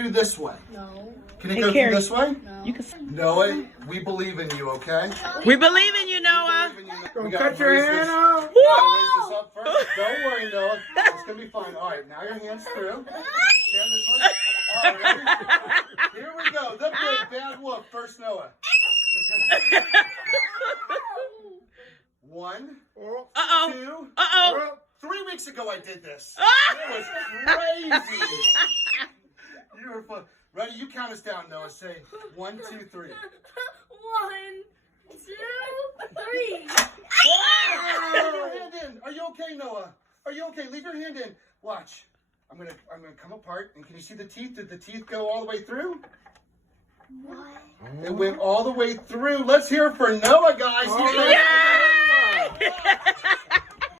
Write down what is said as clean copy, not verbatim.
Do this way. No. Can it go through this way? No. You can. Noah, we believe in you, okay? We believe in you, Noah. Don't cut your hand off. We gotta raise this up first. Don't worry, Noah. It's gonna be fine. All right, now your hands through. Hand this way. All right, here we go. The big bad wolf. First, Noah. One. Uh-oh. Two. Uh-oh. 3 weeks ago I did this. It was crazy. You were fun. Ready? You count us down, Noah. Say 1, 2, 3. 1, 2, 3. Leave your hand in. Are you okay, Noah? Are you okay? Leave your hand in. Watch. I'm gonna come apart, and can you see the teeth? Did the teeth go all the way through? What? It went all the way through. Let's hear it for Noah, guys. Yay!